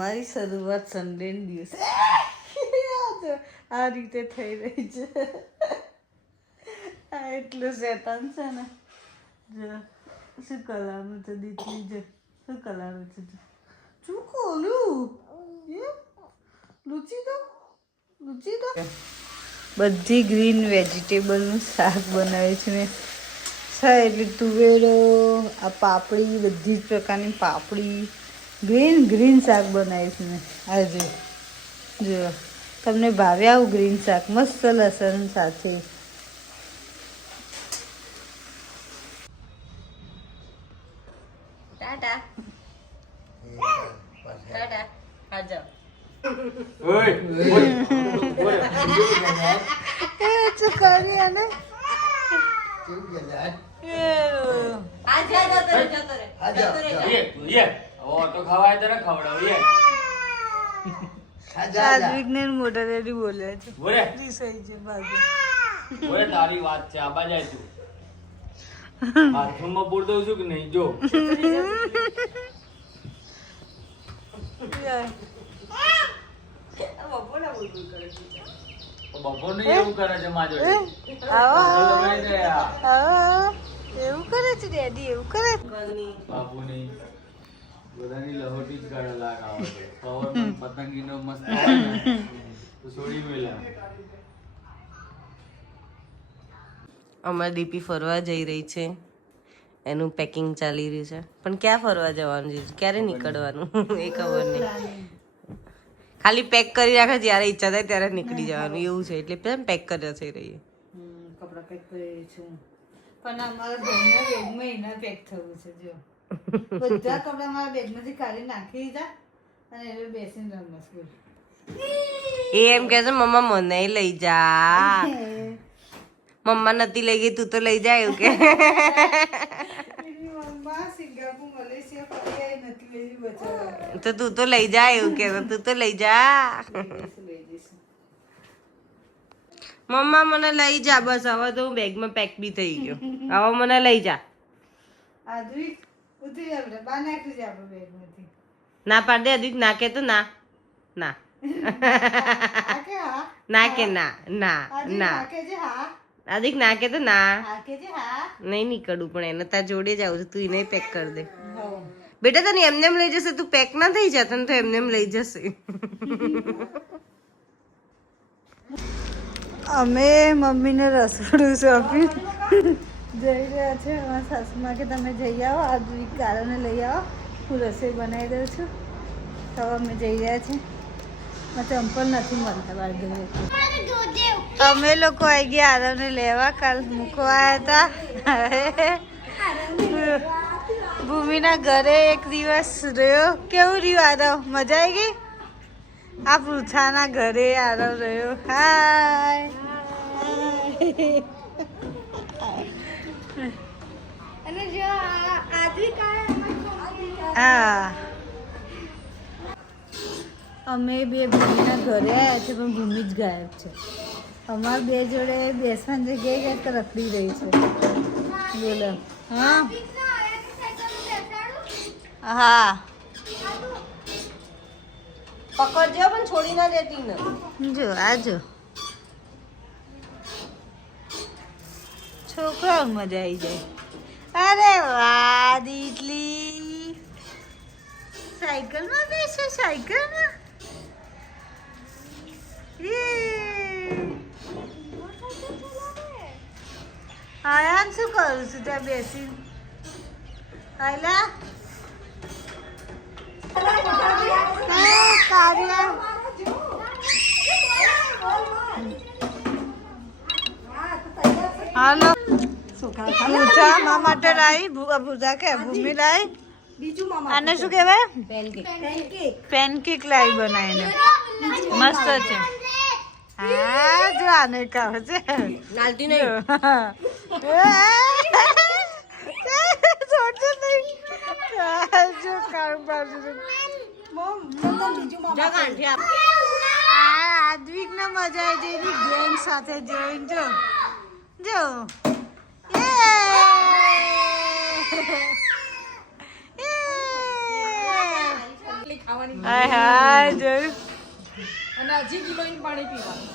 મારી શરૂઆત સન્ડે દિવસે આ રીતે થઈ રહી છે. આ એટલું શેતાન છે ને. જો શું કલાનું છે દીકરી, જો શું કલાનું છે. શું ખોલું લુચી તો બધી ગ્રીન વેજીટેબલનું શાક બનાવે છે મેં. એટલે તુવેરો, આ પાપડી, બધી જ પ્રકારની પાપડી, ગ્રીન શાક બનાવીશ મેં આજે. જો તમને ભાવે આવું ગ્રીન શાક? મસ્ત લસણ સાથે. ટાટા ટાટા આ જાઓ. મોટા ડેડી બોલે છે. તારી વાત છે. આબા જાય તું બાથરૂમમાં બોલ દઉં છું કે નહીં? જો બપોર નહીં એવું કરે છે માજો. એવું કરે છે ડેડી, એવું કરે બાપુ નહીં બધાની લહોટી જ કરે. લાગ આવે છે પવન પતંગીનો મસ્ત તો છોડી મેલા. અમારી દીપી ફરવા જઈ રહી છે, એનું પેકિંગ ચાલી રહ્યું છે. પણ ક્યાં ફરવા જવાનું છે, ક્યારે નીકળવાનું એ ખબર નહીં. ખાલી પેક કરી રાખે, જ્યારે ઈચ્છા થાય ત્યારે નીકળી જવાનું એવું છે. એટલે પેક કરી જઈ રહીએ. કપડા પેક કરી છું, પણ અમારા ઘરના બેગમાં એના પેક થયું છે. જો બધા કપડા મારા બેગમાંથી કાઢી નાખી દીધા અને એ બેસીને રમસ ગયું. એ એમ કે છે મમ્મા મને લઈ જા. મમ્મા નથી લઈ ગઈ, તું તો લઈ જા એવું કે. તો તું તો લઈ જા એવું કે. તું તો લઈ જા. મમ્મા મને લઈ જા. બસ હવે તો હું બેગમાં પેક બી થઈ ગયો. હવે મને લઈ જા. ના પાડ દે અદિક. ના કે તો ના ના ના કે ના ના ના અદિક ના કે તો ના નહીં નીકળવું. પણ એને તાર જોડે જ આવું. તું એને પેક કરી દે બેટા. તને એમને એમ લઈ જશે, તું પેક ના થઈ જા. તને તો એમને એમ લઈ જશે. અમે મમ્મીને રસોડું સોંપી જઈ રહ્યા છે. અમારા સાસુમાં કે તમે જઈ આવો, આ કારણે લઈ આવો, હું રસોઈ બનાવી દઉં છું. તો અમે જઈ રહ્યા છીએ. ચંપલ નથી મળતા બાર ઘરે. અમે લોકો આવી ગયા આરવને લેવા. કાલ મૂકવા આવ્યા હતા. ભૂમિના ઘરે એક દિવસ રહ્યો. કેવું રહ્યું આરવ? મજા આવી ગઈ? આ પૃથાના ઘરે આરવ રહ્યો. હાય. હા, અમે બે ભૂમિના ઘરે આવ્યા છે, પણ ભૂમિ જ ગાયબ છે. અમારા બે જોડે બેસવાની જગ્યાએ કંઈક રખડી રહી છે. બોલો. હા હા પકડજો પણ છોડી ના દેતી ને. જો આ જો છોકરાઓ મજા આવી જાય. અરે વાહ દીટલી સાયકલમાં બેસે. સાયકલમાં આયાન શું કરું છું ત્યાં બેસી? આયલા હાલો પૂજા મા માટે લાવી. પૂજા કે ભૂમિ લાવી. આને શું કહેવાય? પેનકેક લાવી બનાવીને. મસ્ત છે. હા જો આને કહે છે લાલતી નહીં. જો કામ બાજુ આદ્વિક ને મજા આવી જઈ ગેંગ સાથે જોઈને. જો હાય હાય જોયું અને હજી કિલોઈન પાણી પીવાનું